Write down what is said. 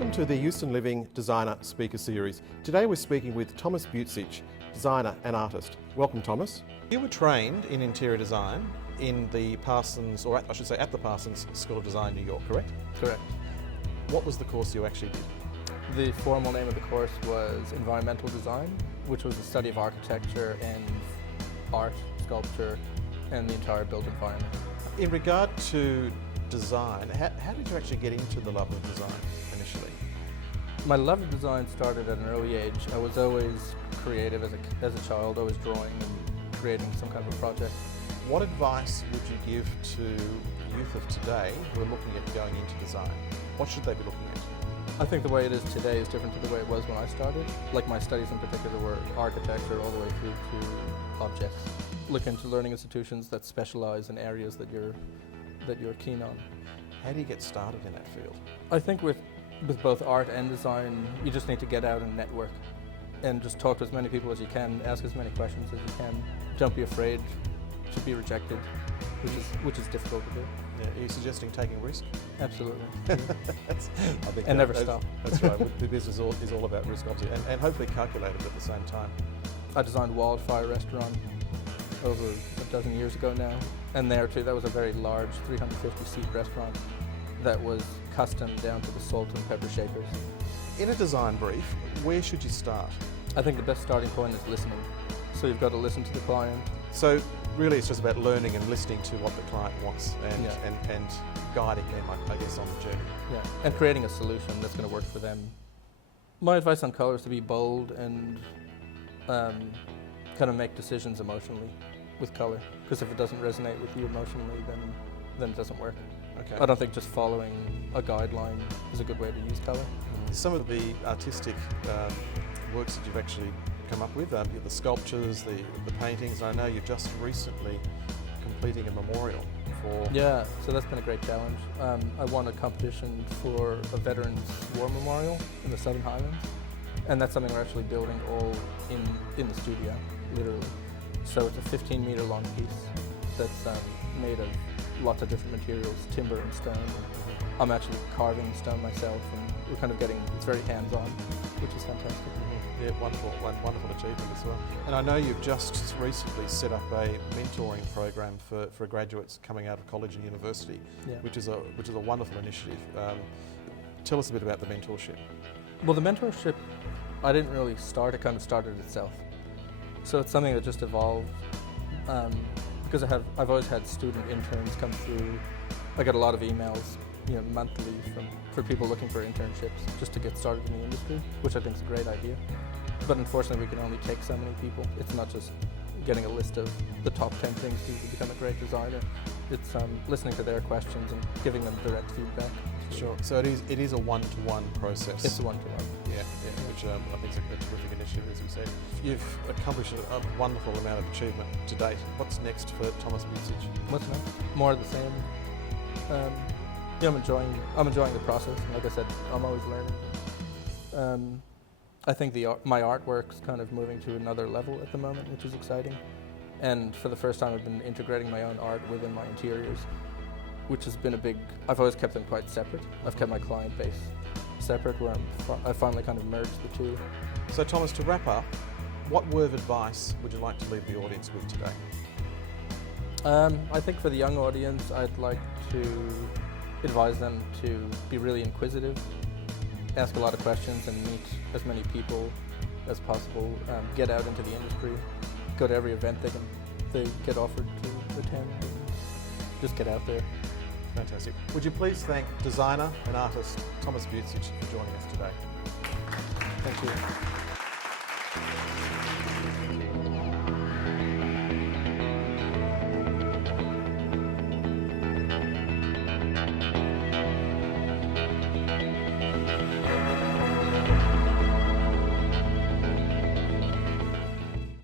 Welcome to the Eussen Living Designer Speaker Series. Today we're speaking with Thomas Bucich, designer and artist. Welcome, Thomas. You were trained in interior design in the Parsons, or I should say at the Parsons School of Design, New York, correct? Correct. What was the course you actually did? The formal name of the course was Environmental Design, which was the study of architecture and art, sculpture, and the entire built environment. In regard to design, how did you actually get into the love of design initially? My love of design started at an early age. I was always creative as a child, always drawing and creating some kind of a project. What advice would you give to youth of today who are looking at going into design? What should they be looking at? I think the way it is today is different to the way it was when I started. Like my studies in particular were architecture all the way through to objects. Look into learning institutions that specialize in areas that you're keen on. How do you get started in that field? I think with both art and design, you just need to get out and network and just talk to as many people as you can, ask as many questions as you can. Don't be afraid to be rejected, which is difficult to do. Yeah, are you suggesting taking risk? Absolutely. I think and never stop. That's right. The business is all about risk, obviously, and hopefully calculated at the same time. I designed Wildfire Restaurant over a dozen years ago now, and there too, that was a very large 350-seat restaurant that was custom down to the salt and pepper shakers. In a design brief, where should you start? I think the best starting point is listening. So you've got to listen to the client. So really it's just about learning and listening to what the client wants and guiding them, I guess, on the journey. Yeah, and creating a solution that's going to work for them. My advice on colour is to be bold and kind of make decisions emotionally with colour, because if it doesn't resonate with you emotionally, then it doesn't work. Okay. I don't think just following a guideline is a good way to use colour. Some of the artistic works that you've actually come up with, the sculptures, the paintings. I know you're just recently completing a memorial for... Yeah, so that's been a great challenge. I won a competition for a Veterans War Memorial in the Southern Highlands, and that's something we're actually building all in the studio, literally. So it's a 15-meter long piece that's made of lots of different materials, timber and stone. I'm actually carving stone myself, and we're kind of it's very hands-on, which is fantastic. Yeah, wonderful achievement as well. And I know you've just recently set up a mentoring program for graduates coming out of college and university, which is a wonderful initiative. Tell us a bit about the mentorship. Well, the mentorship, I didn't really start, it kind of started itself. So it's something that just evolved because I've always had student interns come through. I get a lot of emails, monthly for people looking for internships just to get started in the industry, which I think is a great idea. But unfortunately, we can only take so many people. It's not just getting a list of the top 10 things to become a great designer. It's listening to their questions and giving them direct feedback. Sure. So it is a one-to-one process. It's a one-to-one. Yeah, which I think is a terrific initiative, as you said. You've accomplished a wonderful amount of achievement to date. What's next for Thomas Bucich? What's next? More of the same. I'm enjoying the process. Like I said, I'm always learning. I think my artwork's kind of moving to another level at the moment, which is exciting. And for the first time, I've been integrating my own art within my interiors, which has been I've always kept them quite separate. I've kept my client base separate, where I finally kind of merged the two. So Thomas, to wrap up, what word of advice would you like to leave the audience with today? I think for the young audience, I'd like to advise them to be really inquisitive, ask a lot of questions and meet as many people as possible, get out into the industry, go to every event they get offered to attend, and just get out there. Fantastic. Would you please thank designer and artist Thomas Bucich for joining us today. Thank you.